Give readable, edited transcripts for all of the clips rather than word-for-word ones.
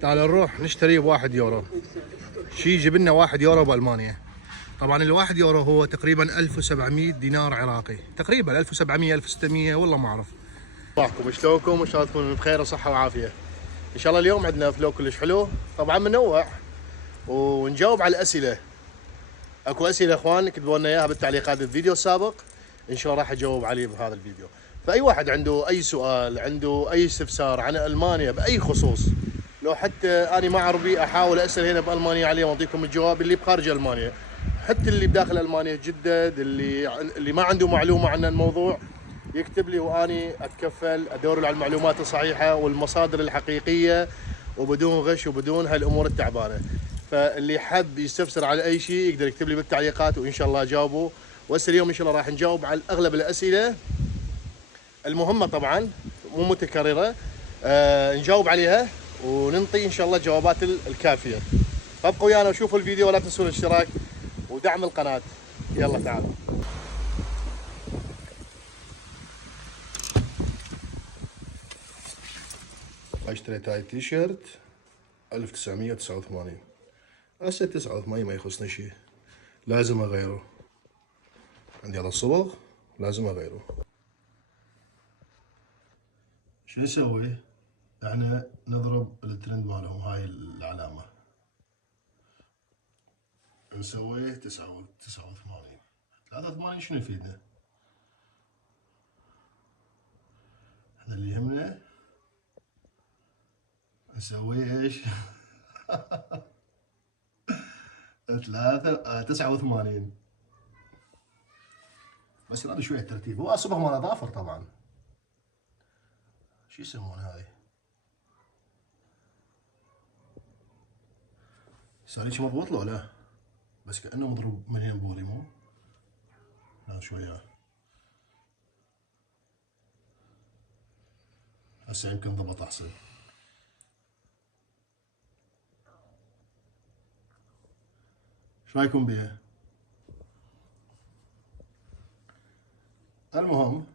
تعال نروح نشتري ب1 يورو. شي يجيب لنا 1 يورو بألمانيا. طبعا ال1 يورو هو تقريبا 1700 دينار عراقي، تقريبا 1700 1600 والله ما اعرف. صباحكم شلونكم؟ وان شاء الله تكونوا بخير وصحه وعافيه. ان شاء الله اليوم عندنا فلوق كلش حلو، طبعا منوع ونجاوب على الاسئله. اكو اسئله اخوان كتبوا لنا اياها بالتعليقات الفيديو السابق، ان شاء الله راح اجاوب عليه بهذا الفيديو. فاي واحد عنده اي سؤال، عنده اي استفسار عن المانيا باي خصوص، لو حتى انا ما عربي احاول اسال هنا بالمانيا عليه واعطيكم الجواب. اللي بخارج المانيا، حتى اللي بداخل المانيا يتجدد، اللي ما عنده معلومه عن الموضوع يكتب لي واني اتكفل ادور على المعلومات الصحيحه والمصادر الحقيقيه وبدون غش وبدون هالامور التعبانه. فاللي حب يستفسر على اي شيء يقدر يكتب لي بالتعليقات وان شاء الله اجاوبه. وهسه اليوم ان شاء الله راح نجاوب على اغلب الاسئله المهمه، طبعا مو متكرره، نجاوب عليها وننطي ان شاء الله الجوابات الكافيه. فابقوا ويانا وشوفوا الفيديو، ولا تنسوا الاشتراك ودعم القناه. يلا تعالوا. اشتريت هاي التيشيرت 1989. هسه 89 ما يخصني شيء، لازم اغيره. عندي هذا الصبغ لازم اغيره. شو نسوي؟ احنا نضرب الترند مالهم، هاي العلامة نسويه 89. 83 شنو يفيدنا؟ هذا اللي يهمنا نسويه ايش؟ 89. بس هذا شوية ترتيب، هو صبغ مال اظافر طبعا. شو يسمون هاي؟ صار هيك مضبوط لو لا؟ بس كأنه مضروب مليون بولي مو؟ لا شوية. هسه يمكن ضبط احسن. ايش رايكم بيها؟ المهم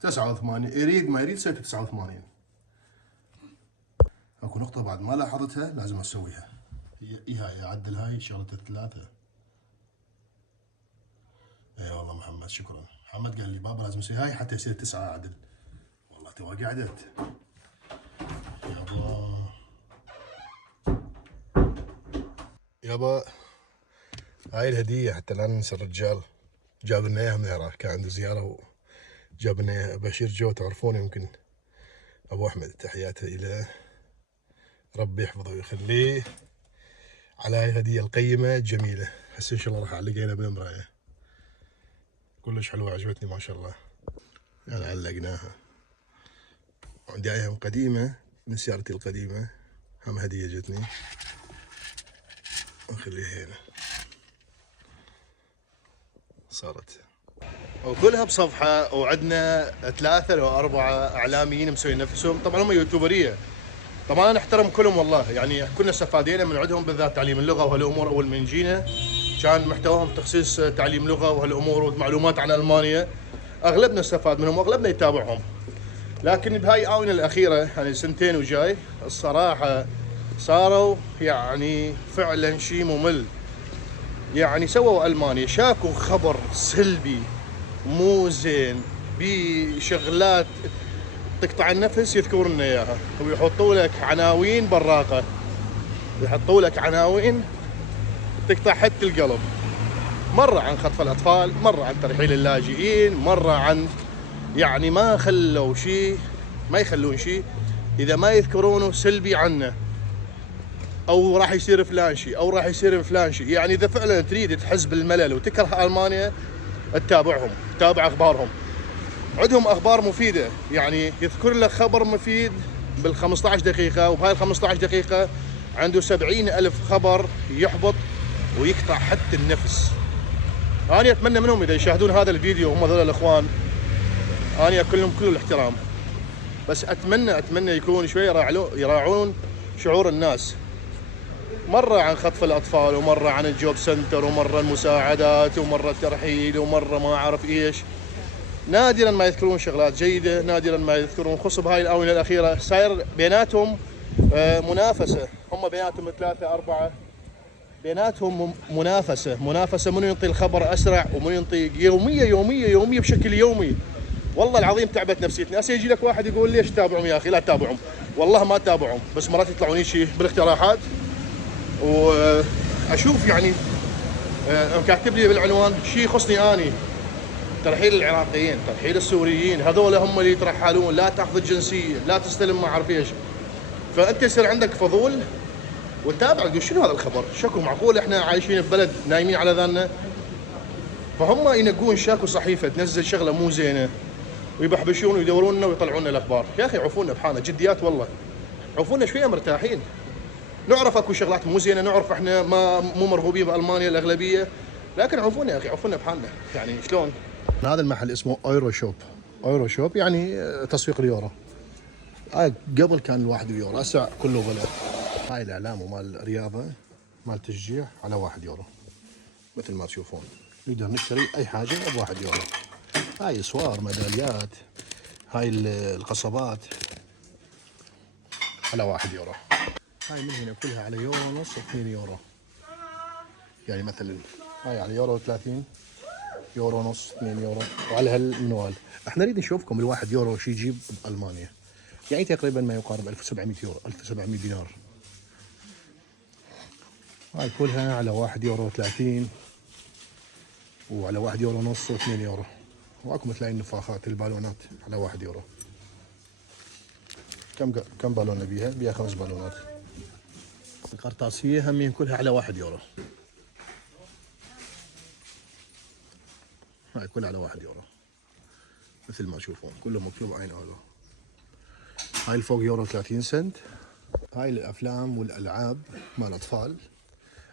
89 يريد ما يريد سويت 89. اكو نقطة بعد ما لاحظتها لازم اسويها، هي اعدل هاي شغلة الثلاثة. اي والله محمد شكرا. محمد قال لي بابا لازم اسوي هاي حتى يصير 9 اعدل. والله تو قعدت يابا. هاي الهدية حتى لا ننسى. الرجال جاب لنا اياها من العراق، كان عنده زيارة وجاب لنا اياها. بشير جو تعرفونه يمكن، ابو احمد، تحياته الى ربي يحفظه ويخليه على هاي الهدية القيمة الجميلة. هسه ان شاء الله راح اعلقها هنا بالمراية. كلش حلوة عجبتني ما شاء الله، يعني علقناها. وعندي ايام قديمة من سيارتي القديمة، هم هدية جتني، نخليها هنا. صارت وكلها بصفحة، وعندنا 3 أو 4 اعلاميين مسوين نفسهم، طبعا هم يوتيوبرية. طبعا انا احترم كلهم والله، يعني كنا استفادينا من عندهم بالذات تعليم اللغة وهالامور. اول من جينا كان محتواهم تخصيص تعليم لغة وهالامور ومعلومات عن المانيا، اغلبنا استفاد منهم واغلبنا يتابعهم. لكن بهاي الآونة الأخيرة يعني 2 وجاي الصراحة صاروا يعني فعلا شيء ممل. يعني سووا ألمانيا شاكوا خبر سلبي مو زين بشغلات تقطع النفس يذكرون لنا اياها، ويحطوا لك عناوين براقة، يحطوا لك عناوين تقطع حتى القلب. مرة عن خطف الأطفال، مرة عن ترحيل اللاجئين، مرة عن يعني ما خلوا شيء، ما يخلون شيء اذا ما يذكرونه سلبي عنه، او راح يصير فلان شيء او راح يصير فلان شيء. يعني اذا فعلا تريد تحس بالملل وتكره المانيا تتابعهم، تتابع اخبارهم. عندهم اخبار مفيده، يعني يذكر لك خبر مفيد بال15 دقيقه، وبهاي ال 15 دقيقه عنده 70,000 خبر يحبط ويقطع حتى النفس. انا اتمنى منهم اذا يشاهدون هذا الفيديو، هم ذول الاخوان، أنا أكلهم كل الاحترام، بس أتمنى يكون شوي يراعون شعور الناس. مرة عن خطف الأطفال، ومرة عن الجوب سنتر، ومرة المساعدات، ومرة الترحيل، ومرة ما أعرف إيش. نادرا ما يذكرون شغلات جيدة، نادرا ما يذكرون. خصوصا بهاي الآونة الأخيرة صاير بيناتهم منافسه، هم بيناتهم 3 4 بيناتهم منافسه منو ينطي الخبر اسرع ومنو ينطي يوميه بشكل يومي. والله العظيم تعبت نفسيتنا. هسه يجي لك واحد يقول ليش تتابعهم يا اخي؟ لا تتابعهم، والله ما تتابعهم، بس مرات يطلعون شيء بالاقتراحات واشوف يعني كاتب لي بالعنوان شيء يخصني اني، ترحيل العراقيين، ترحيل السوريين، هذول هم اللي يترحلون، لا تاخذ الجنسيه، لا تستلم ما اعرف ايش. فانت يصير عندك فضول وتتابع تقول شنو هذا الخبر؟ شكو معقول احنا عايشين ببلد نايمين على ذننا؟ فهم ينقون شاكو صحيفه تنزل شغله مو زينه ويبحبشون ويدورون لنا ويطلعون لنا الاخبار. يا اخي عوفونا بحالنا، جديات والله، عوفونا شويه مرتاحين. نعرف اكو شغلات مو زينه، نعرف احنا ما مو مرغوبين بالمانيا الاغلبيه، لكن عوفونا يا اخي، عوفونا بحالنا. يعني شلون؟ هذا المحل اسمه ايرو شوب. ايرو شوب يعني تسويق اليورو. قبل كان الواحد يورو، هسه كله غلا. هاي الاعلام ومال رياضه مال تشجيع على 1 يورو مثل ما تشوفون. نقدر نشتري اي حاجه ب1 يورو. هاي صور، ميداليات، هاي القصبات على 1 يورو. هاي من هنا كلها على يورو ونص 2 يورو. يعني مثلا هاي على يورو 30، يورو ونص 2 يورو، وعلى هالمنوال. احنا نريد نشوفكم ال1 يورو شو يجيب بالمانيا. يعني تقريبا ما يقارب 1700 يورو، 1700 دينار. هاي كلها على 1 يورو 30 وعلى 1 يورو ونص و2 يورو. واكو مثل هاي النفاخات البالونات على 1 يورو. كم بالونه بيها؟ بيها 5 بالونات. القرطاسيه همين كلها على 1 يورو. هاي كلها على 1 يورو مثل ما تشوفون، كله مكتوب عين اولو. هاي الفوق يورو 30 سنت. هاي الافلام والالعاب مال الاطفال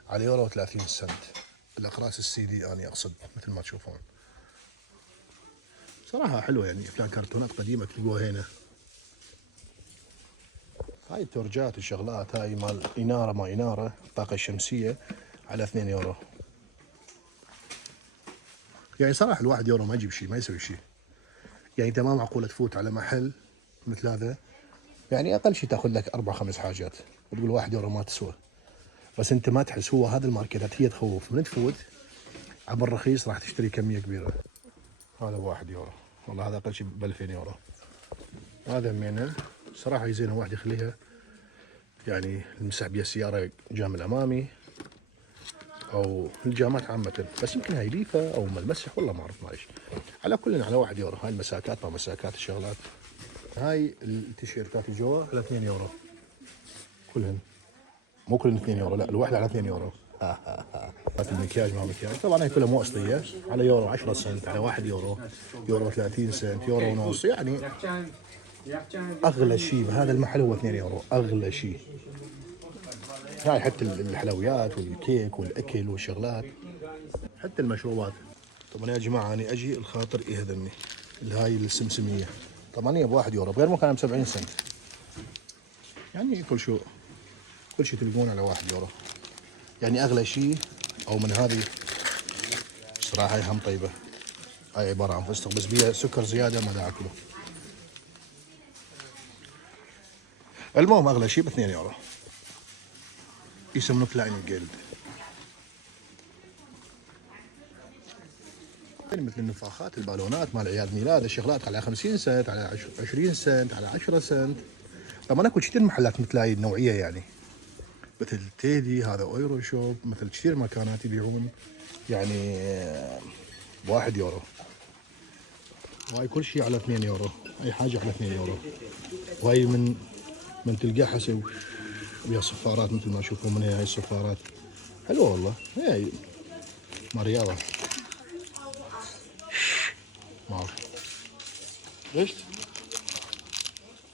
على يورو 30 سنت. الاقراص السي دي انا اقصد، مثل ما تشوفون. صراحه حلوه، يعني افلام كرتونات قديمه تلقوها هنا. هاي التورجات والشغلات، هاي مال اناره ما اناره، الطاقه الشمسيه على 2 يورو. يعني صراحه ال1 يورو ما يجيب شيء، ما يسوي شيء. يعني انت ما معقوله تفوت على محل مثل هذا، يعني اقل شيء تاخذ لك 4 5 حاجات وتقول 1 يورو ما تسوى. بس انت ما تحس، هو هذا الماركتات هي تخوف. من تفوت عبر الرخيص راح تشتري كميه كبيره. هذا ب1 يورو، والله هذا اقل شيء ب 2000 يورو. هذا همينه صراحه يزينها واحد يخليها، يعني المسح بيها السياره جام الامامي او الجامات عامه. بس يمكن هاي ليفه او المسح، والله ما اعرف معليش. على كل على 1 يورو. هاي المساكات ما مساكات الشغلات. هاي التيشيرتات جوا على 2 يورو كلهن. مو كلهن 2 يورو، لا الواحده على 2 يورو. المكياج ما مكياج طبعا، هي كلها مو اصليه. على يورو 10 سنت، على 1 يورو، يورو 30 سنت، يورو ونص. يعني اغلى شيء بهذا المحل هو 2 يورو، اغلى شيء. هاي حتى الحلويات والكيك والاكل والشغلات، حتى المشروبات. طبعا يا جماعه انا اجي الخاطر يهذني هاي السمسميه. طبعا هي ب1 يورو، بغير مكان ب 70 سنت. يعني كل شيء تلقون على 1 يورو. يعني اغلى شيء او من هذه صراحه هاي هم طيبه. هاي عباره عن فستق بس بيها سكر زياده ما دا اكله. المهم اغلى شيء ب 2 يورو، يسمونه كلاين جيلد. يعني مثل النفاخات، البالونات مال عياد ميلاد، الشغلات على 50 سنت، على 20 سنت، على 10 سنت. طبعا اكو كثير محلات مثل هاي النوعيه، يعني مثل تيدي، هذا ايرو شوب، مثل كثير مكانات يبيعون يعني ب1 يورو. وهاي كل شيء على 2 يورو، اي حاجه على 2 يورو. وهي من تلقاها حسي ويا صفارات مثل ما تشوفون من هاي الصفارات. حلوه والله، هاي ما رياضه. ما اعرف ليش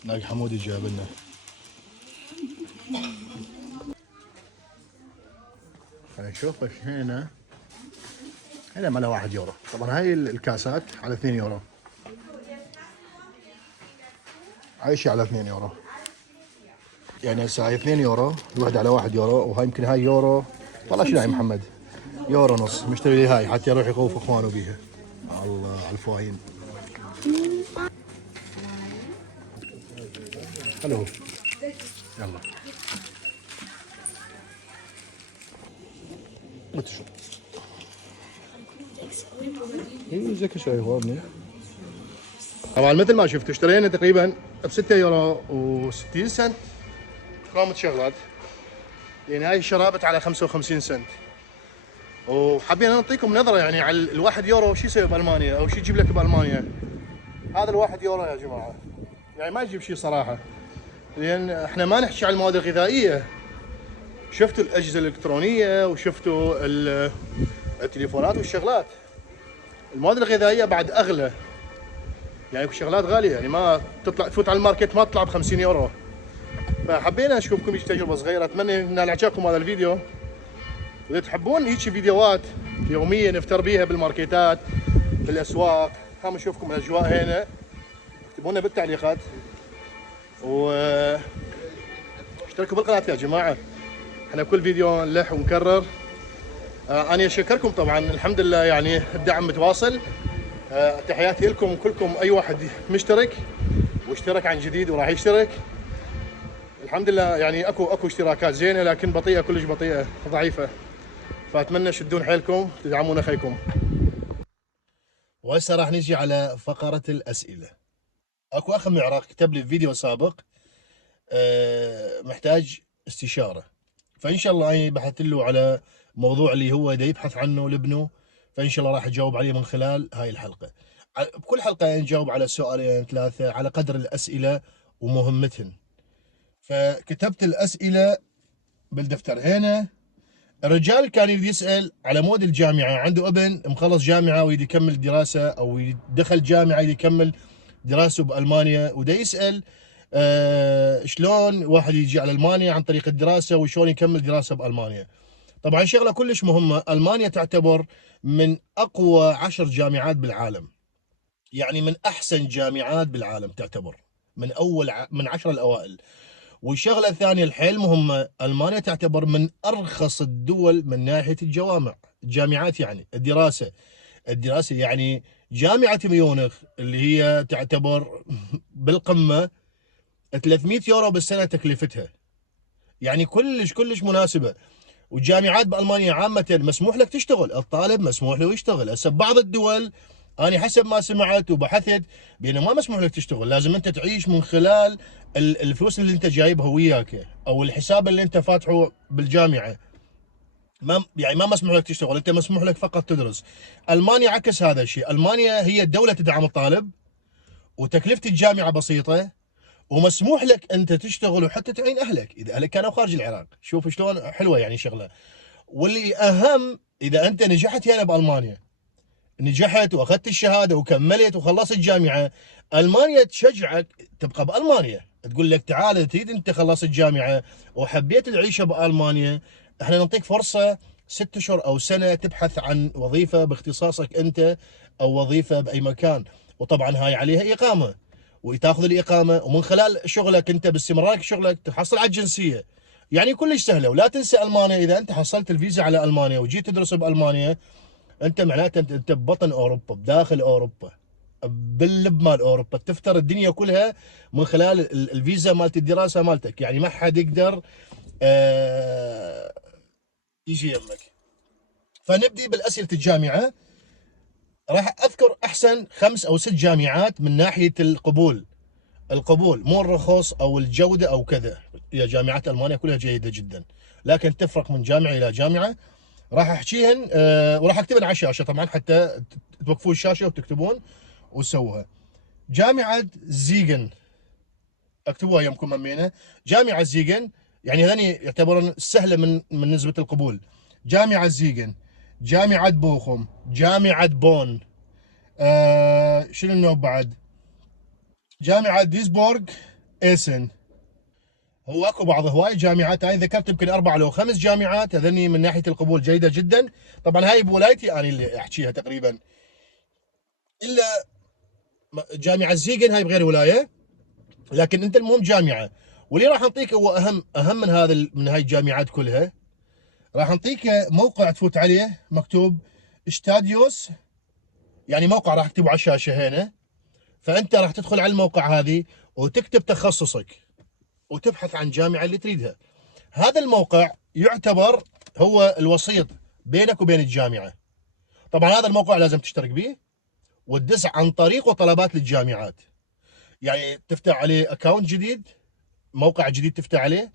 ناقي حمودي جاب لنا. خلينا نشوف ايش هنا. هنا مالها 1 يورو. طبعا هاي الكاسات على 2 يورو. هاي شيء على 2 يورو. يعني هسه هاي 2 يورو، الوحده على 1 يورو، وهاي يمكن هاي يورو. والله شنو هاي محمد؟ يورو ونص. مشتري لي هاي حتى يروح يخوف اخوانه بيها. الله على الفواهين. الو يلا وتشوف زي شوي هو منيح. طبعا مثل ما شفتوا اشترينا تقريبا ب 6 يورو و60 سنت كومة شغلات، يعني هاي شرابت على 55 سنت. وحابين نعطيكم نظره يعني على الواحد يورو شو يسوي بالمانيا او شو يجيب لك بالمانيا. هذا الواحد يورو يا جماعه يعني ما يجيب شيء صراحه، لان احنا ما نحكي عن المواد الغذائيه. شفتوا الاجهزه الالكترونيه وشفتوا التليفونات والشغلات. المواد الغذائيه بعد اغلى، يعني شغلات غاليه، يعني ما تطلع تفوت على الماركت ما تطلع ب 50 يورو. فحبينا نشوفكم هيك تجربه صغيره، اتمنى ان عجبكم هذا الفيديو. واذا تحبون هيك فيديوهات يوميا نفتر بيها بالماركتات بالاسواق، هم نشوفكم الاجواء هنا، اكتبوا لنا بالتعليقات و اشتركوا بالقناه يا جماعه. احنا كل فيديو نلح ونكرر. انا اشكركم طبعا، الحمد لله يعني الدعم متواصل. تحياتي لكم كلكم، اي واحد مشترك واشترك عن جديد وراح يشترك. الحمد لله يعني اكو اشتراكات زينه لكن بطيئه، كلش بطيئه ضعيفه. فاتمنى تشدون حيلكم تدعمون اخيكم. وهسه راح نجي على فقره الاسئله. اكو اخ من العراق كتب لي في فيديو سابق محتاج استشاره، فان شاء الله اني بحثت له على موضوع اللي هو دا يبحث عنه لابنه، فان شاء الله راح اجاوب عليه من خلال هاي الحلقه. بكل حلقه نجاوب على سؤالين ثلاثه على قدر الاسئله ومهمتهن. فكتبت الاسئله بالدفتر هنا. الرجال كان يريد يسال على مود الجامعه، عنده ابن مخلص جامعه ويريد يكمل دراسه او دخل جامعه يريد يكمل دراسته بالمانيا، ودا يسال شلون واحد يجي على المانيا عن طريق الدراسه وشلون يكمل دراسه بالمانيا. طبعا شغله كلش مهمه، المانيا تعتبر من اقوى 10 جامعات بالعالم، يعني من احسن جامعات بالعالم، تعتبر من 10 الاوائل. والشغله الثانيه الحيل مهمه، المانيا تعتبر من ارخص الدول من ناحيه الجامعات، يعني الدراسه يعني جامعه ميونخ اللي هي تعتبر بالقمه 300 يورو بالسنه تكلفتها، يعني كلش مناسبه. والجامعات بالمانيا عامه مسموح لك تشتغل، الطالب مسموح له يشتغل. هسه بعض الدول انا حسب ما سمعت وبحثت بانه ما مسموح لك تشتغل، لازم انت تعيش من خلال الفلوس اللي انت جايبها وياك او الحساب اللي انت فاتحه بالجامعه. ما مسموح لك تشتغل، انت مسموح لك فقط تدرس. المانيا عكس هذا الشيء، المانيا هي الدوله تدعم الطالب وتكلفه الجامعه بسيطه، ومسموح لك انت تشتغل وحتى تعين اهلك اذا اهلك كانوا خارج العراق. شوف شلون حلوه يعني شغله. واللي اهم، اذا انت نجحت هنا بالمانيا، نجحت واخذت الشهاده وكملت وخلصت الجامعه، المانيا تشجعك تبقى بالمانيا، تقول لك تعال تريد انت خلصت الجامعه وحبيت العيشه بالمانيا، احنا نعطيك فرصه 6 اشهر او سنه تبحث عن وظيفه باختصاصك انت او وظيفه باي مكان، وطبعا هاي عليها اقامه، وتاخذ الاقامه ومن خلال شغلك انت باستمرارك شغلك تحصل على الجنسيه. يعني كلش سهله. ولا تنسى المانيا، اذا انت حصلت الفيزا على المانيا وجيت تدرس بالمانيا، انت معناته انت ببطن اوروبا، بداخل اوروبا، باللب مال اوروبا، تفتر الدنيا كلها من خلال الفيزا مالت الدراسه مالتك، يعني ما حد يقدر يجي يمك. فنبدي بالاسئله الجامعه. راح اذكر احسن 5 أو 6 جامعات من ناحيه القبول مو الرخص او الجوده او كذا. يا جامعات المانيا كلها جيده جدا، لكن تفرق من جامعه الى جامعه. راح احكيهن وراح اكتبهن على الشاشه طبعا حتى توقفون الشاشه وتكتبون وتسووها. جامعه زيغن، اكتبوها يمكم همينه. جامعه زيغن يعني هذني يعتبرون سهله من نسبه القبول. جامعه زيغن، جامعه بوخم، جامعه بون، شنو النوع بعد؟ جامعه ديسبورغ ايسن. هو اكو بعض هواي جامعات، انا ذكرت يمكن 4 أو 5 جامعات هذني من ناحيه القبول جيده جدا. طبعا هاي بولايتي انا اللي احكيها تقريبا، الا جامعه زيغن هاي بغير ولايه، لكن انت المهم جامعه. واللي راح نعطيك هو اهم من هاي الجامعات كلها. راح نعطيك موقع تفوت عليه مكتوب اشتاديوس، يعني موقع راح اكتبه على الشاشه هنا. فانت راح تدخل على الموقع هذه وتكتب تخصصك، وتبحث عن الجامعه اللي تريدها. هذا الموقع يعتبر هو الوسيط بينك وبين الجامعه. طبعا هذا الموقع لازم تشترك به وتدز عن طريقه طلبات للجامعات. يعني تفتح عليه اكونت جديد، موقع جديد تفتح عليه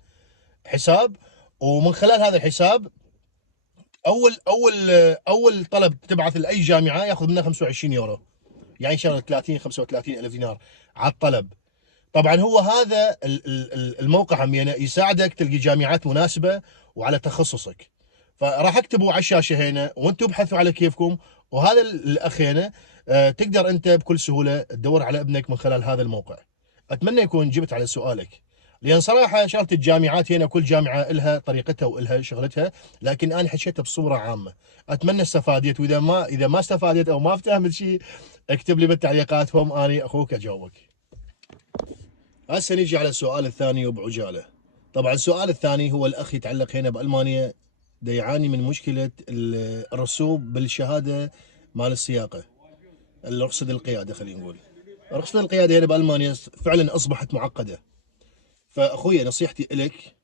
حساب، ومن خلال هذا الحساب اول طلب تبعث لاي جامعه ياخذ منها 25 يورو، يعني شغله 30 35 الف دينار على الطلب. طبعا هو هذا الموقع هم يعني يساعدك تلقي جامعات مناسبه وعلى تخصصك. فراح اكتبوا على الشاشه هنا وانتم ابحثوا على كيفكم. وهذا الاخ هنا تقدر انت بكل سهوله تدور على ابنك من خلال هذا الموقع. اتمنى يكون جبت على سؤالك، لان صراحه شغله الجامعات هنا كل جامعه لها طريقتها والها شغلتها، لكن انا حكيتها بصوره عامه. اتمنى استفادت، واذا ما استفادت او ما فهمت شيء اكتب لي بالتعليقات، هم اني اخوك اجاوبك. هسه نيجي على السؤال الثاني وبعجاله. طبعا السؤال الثاني هو الاخ يتعلق هنا بالمانيا، دا يعاني من مشكله الرسوب بالشهاده مال السياقه، رخصه القياده. خلينا نقول رخصه القياده هنا بالمانيا فعلا اصبحت معقده. فاخوي نصيحتي لك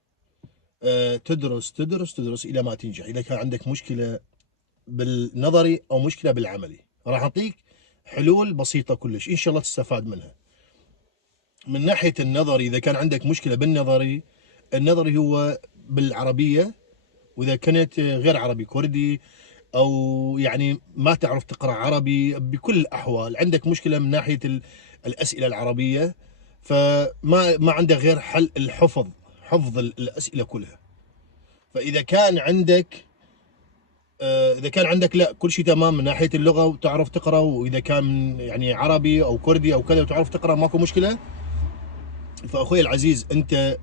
تدرس تدرس تدرس الى ما تنجح. اذا كان عندك مشكله بالنظري او مشكله بالعملي، راح اعطيك حلول بسيطه كلش ان شاء الله تستفاد منها. من ناحيه النظري، اذا كان عندك مشكله بالنظري، النظري هو بالعربيه، واذا كانت غير عربي كردي او يعني ما تعرف تقرا عربي، بكل الاحوال عندك مشكله من ناحيه الاسئله العربيه، فما عندك غير حل الحفظ، حفظ الاسئله كلها. فاذا كان عندك اذا كان عندك لا كل شيء تمام من ناحيه اللغه وتعرف تقرا، واذا كان يعني عربي او كردي او كذا وتعرف تقرا ماكو مشكله، فاخوي العزيز انت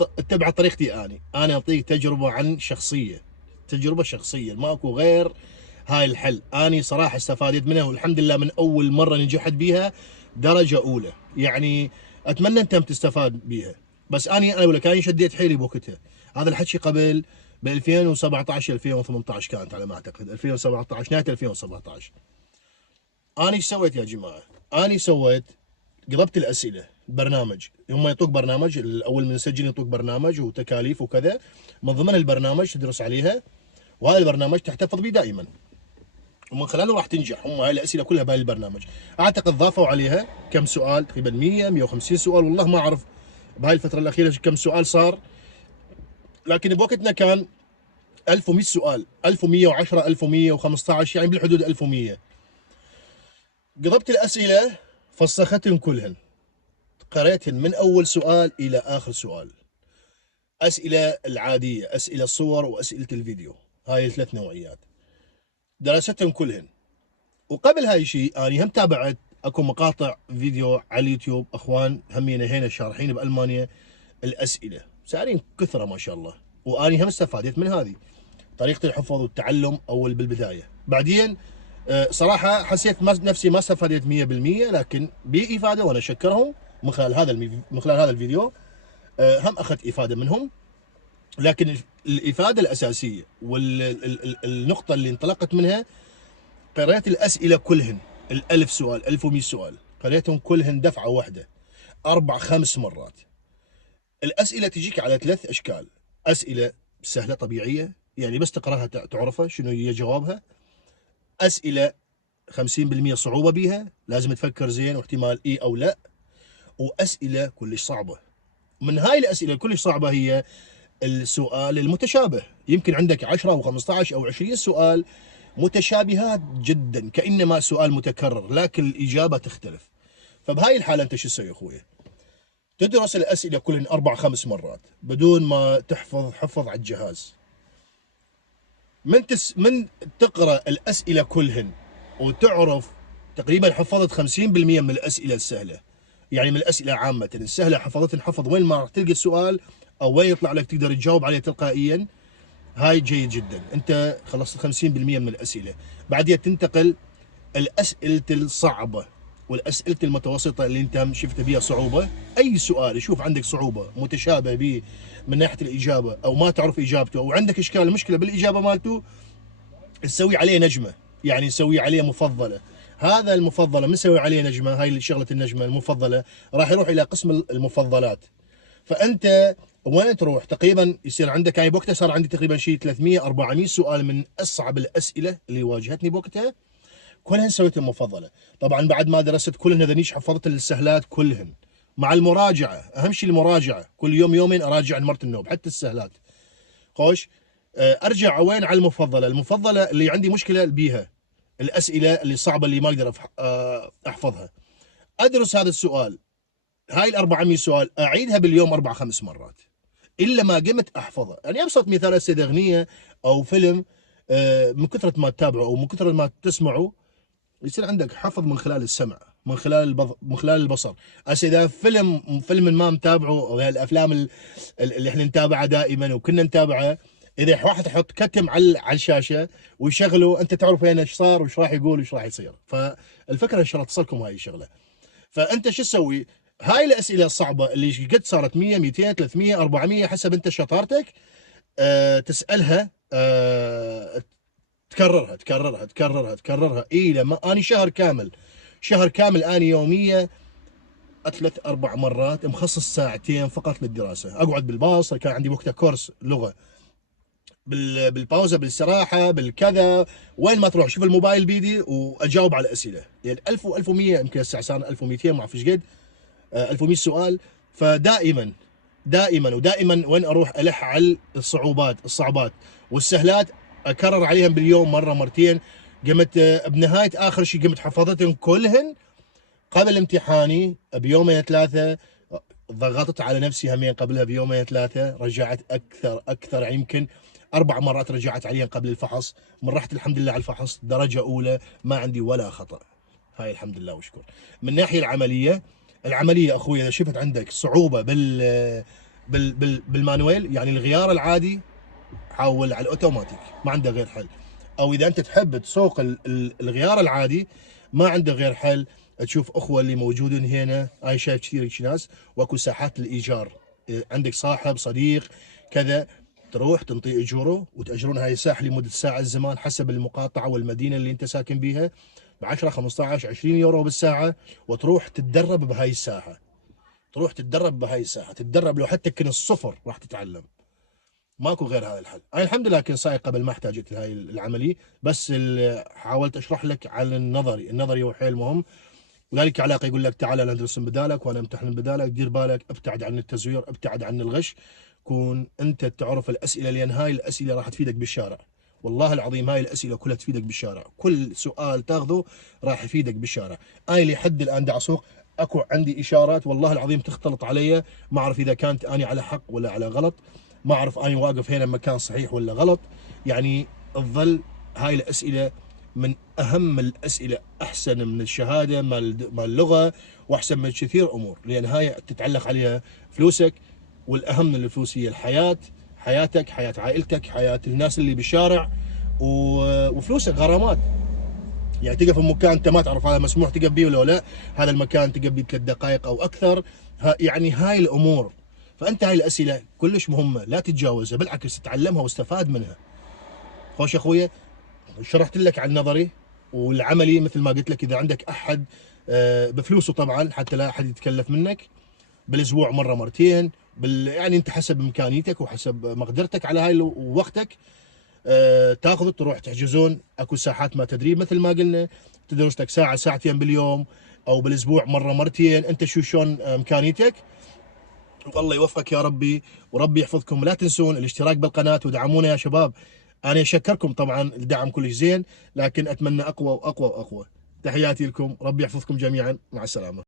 اتبع طريقتي. انا اعطيك تجربه عن شخصيه، تجربه شخصيه ماكو غير هاي الحل. اني صراحه استفادت منها والحمد لله من اول مره نجحت بيها درجه اولى. يعني اتمنى انت تستفاد بيها. بس انا اقول لك اني شديت حيلي بوقتها. هذا الحكي قبل ب 2017 2018 كانت على ما اعتقد، 2017 نهايه 2017. اني ايش سويت يا جماعه؟ اني سويت قلبت الاسئله برنامج. هم يعطوك برنامج الاول من سجل، يعطوك برنامج وتكاليف وكذا، من ضمن البرنامج تدرس عليها، وهذا البرنامج تحتفظ به دائما ومن خلاله راح تنجح. هم هاي الاسئله كلها بهاي البرنامج. اعتقد ضافوا عليها كم سؤال، تقريبا 100 150 سؤال، والله ما اعرف بهاي الفتره الاخيره كم سؤال صار، لكن بوقتنا كان 1100 سؤال، 1110 1115 يعني بالحدود 1100. قضبت الاسئله فسختن كلهن، قريتهن من اول سؤال الى اخر سؤال. اسئله العاديه، اسئله الصور، واسئله الفيديو، هاي الثلاث نوعيات درستهم كلهن. وقبل هاي الشيء اني هم تابعت اكو مقاطع فيديو على اليوتيوب اخوان همين هنا شارحين بالمانيا الاسئله، سارين كثره ما شاء الله، واني هم استفادت من هذه طريقه الحفظ والتعلم اول بالبدايه. بعدين صراحه حسيت نفسي ما استفادت 100%، لكن بي افاده وانا اشكرهم من خلال هذا الفيديو. هم اخذت افاده منهم، لكن الافاده الاساسيه والنقطه اللي انطلقت منها قريت الاسئله كلهن، ال1000 سؤال 1100 سؤال قريتهم كلهن دفعه واحده 4 5 مرات. الاسئله تجيك على 3 اشكال: اسئله سهله طبيعيه يعني بس تقراها تعرفها شنو هي جوابها، اسئله 50% صعوبه بيها لازم تفكر زين واحتمال اي او لا، واسئله كلش صعبه. من هاي الاسئله كلش صعبه هي السؤال المتشابه، يمكن عندك 10 او 15 او 20 سؤال متشابهات جدا كانما سؤال متكرر لكن الاجابه تختلف. فبهاي الحاله انت شو تسوي اخوي؟ تدرس الاسئله كلهن 4 5 مرات بدون ما تحفظ حفظ على الجهاز. من تقرا الاسئله كلهن وتعرف تقريبا حفظت 50% من الاسئله السهله، يعني من الاسئله عامه السهله حفظتن حفظ، وين ما راح تلقى السؤال او وين يطلع لك تقدر تجاوب عليه تلقائيا. هاي جيد جدا، انت خلصت 50% من الاسئله. بعدين تنتقل الاسئله الصعبه والاسئله المتوسطه اللي انت شفت بيها صعوبه. اي سؤال يشوف عندك صعوبه متشابه به من ناحيه الاجابه او ما تعرف اجابته او عندك اشكال مشكله بالاجابه مالته، تسوي عليه نجمه، يعني نسوي عليه مفضله. هذا المفضله من نسوي عليه نجمه، هاي شغله النجمه المفضله راح يروح الى قسم المفضلات. فانت وين تروح تقريبا يصير عندك، يعني بوقتها صار عندي تقريبا شيء 300 400 سؤال من اصعب الاسئله اللي واجهتني بوقتها، كلهن سويتهم مفضله. طبعا بعد ما درست كلهن هذنيش حفظت السهلات كلهن مع المراجعه، اهم شيء المراجعه، كل يوم يومين اراجع مرة النوب حتى السهلات. خوش ارجع وين على المفضله، المفضله اللي عندي مشكله بيها الاسئله اللي صعبه اللي ما اقدر احفظها. ادرس هذا السؤال، هاي ال 400 سؤال اعيدها باليوم 4 5 مرات الا ما قمت احفظها. يعني ابسط مثال هسه اغنيه او فيلم من كثره ما تتابعه او من كثره ما تسمعه يصير عندك حفظ من خلال السمع، من خلال البصر. هسه اذا فيلم ما متابعه، او الافلام اللي احنا نتابعها دائما وكنا نتابعها، اذا واحد يحط كتم على الشاشه ويشغله، انت تعرف وين ايش صار وايش راح يقول وايش راح يصير. فالفكره ان شاء الله تصلكم هاي الشغله. فانت شو تسوي؟ هاي الاسئله الصعبه اللي قد صارت 100 200 300 400 حسب انت شطارتك، تسالها، تكررها الى ما اني شهر كامل اني يوميا 3 4 مرات مخصص ساعتين فقط للدراسه. اقعد بالباص، كان عندي وقتها كورس لغه، بالباوزه بالاستراحه بالكذا، وين ما تروح شوف الموبايل بيدي واجاوب على الاسئله. يعني 1000 و1100 يمكن هسه صار 1200 ما اعرف ايش قد، 1100 سؤال. فدائما ودائما وين اروح الح على الصعوبات والسهلات، اكرر عليهم باليوم مره مرتين. قمت بنهايه اخر شيء قمت حفظتهم كلهن قبل امتحاني بيومين 3. ضغطت على نفسي همين قبلها بيومين 3، رجعت اكثر يمكن 4 مرات رجعت عليهم قبل الفحص. من رحت الحمد لله على الفحص درجه اولى، ما عندي ولا خطا، هاي الحمد لله وشكر. من الناحيه العمليه اخوي، اذا شفت عندك صعوبه بالمانويل، يعني الغيار العادي، حول على الاوتوماتيك، ما عنده غير حل. او اذا انت تحب تسوق الغيار العادي، ما عنده غير حل تشوف اخوه اللي موجودين هنا. انا شايف كثير ناس، واكو ساحات للايجار، عندك صاحب صديق كذا، تروح تنطي اجوره وتاجرون هاي الساحه لمده ساعه الزمان حسب المقاطعه والمدينه اللي انت ساكن بيها، ب 10 15 20 يورو بالساعه، وتروح تتدرب بهاي الساحه. تتدرب لو حتى كنت الصفر راح تتعلم. ماكو غير هذا الحل. انا الحمد لله كنت سايق قبل ما احتاجت هاي العملي، بس حاولت اشرح لك على النظري هو حيل مهم. وذلك علاقه يقول لك تعال انا ادرس بدالك وانا امتحن بدالك، دير بالك، ابتعد عن التزوير، ابتعد عن الغش، كون انت تعرف الاسئله، لان هاي الاسئله راح تفيدك بالشارع. والله العظيم هاي الاسئله كلها تفيدك بالشارع، كل سؤال تاخذه راح يفيدك بالشارع. انا لحد الان دا اسوق اكو عندي اشارات والله العظيم تختلط علي، ما اعرف اذا كانت اني على حق ولا على غلط، ما اعرف اني واقف هنا مكان صحيح ولا غلط. يعني تظل هاي الاسئله من اهم الاسئله، احسن من الشهاده مال اللغه، واحسن من كثير امور، لان هاي تتعلق عليها فلوسك. والاهم من الفلوس هي الحياه، حياتك، حياه عائلتك، حياه الناس اللي بالشارع، وفلوسك غرامات. يعني تقف بمكان انت ما تعرف هذا مسموح تقف به ولا لا، هذا المكان تقف به 3 دقائق او اكثر. يعني هاي الامور. فانت هاي الاسئله كلش مهمه، لا تتجاوزها، بالعكس تتعلمها واستفاد منها. خوش اخويا، شرحت لك عن النظري والعملي مثل ما قلت لك. اذا عندك احد بفلوسه طبعا حتى لا احد يتكلف منك، بالاسبوع مره مرتين، يعني انت حسب امكانيتك وحسب مقدرتك على هاي ووقتك، تاخذ تروح تحجزون. اكو ساحات ما تدريب مثل ما قلنا، تدرس لك ساعه ساعتين باليوم او بالاسبوع مره مرتين، انت شلون امكانيتك. والله يوفقك يا ربي وربي يحفظكم. لا تنسون الاشتراك بالقناه ودعمونا يا شباب. انا اشكركم طبعا، الدعم كلش زين، لكن اتمنى اقوى واقوى واقوى. تحياتي لكم، ربي يحفظكم جميعا، مع السلامه.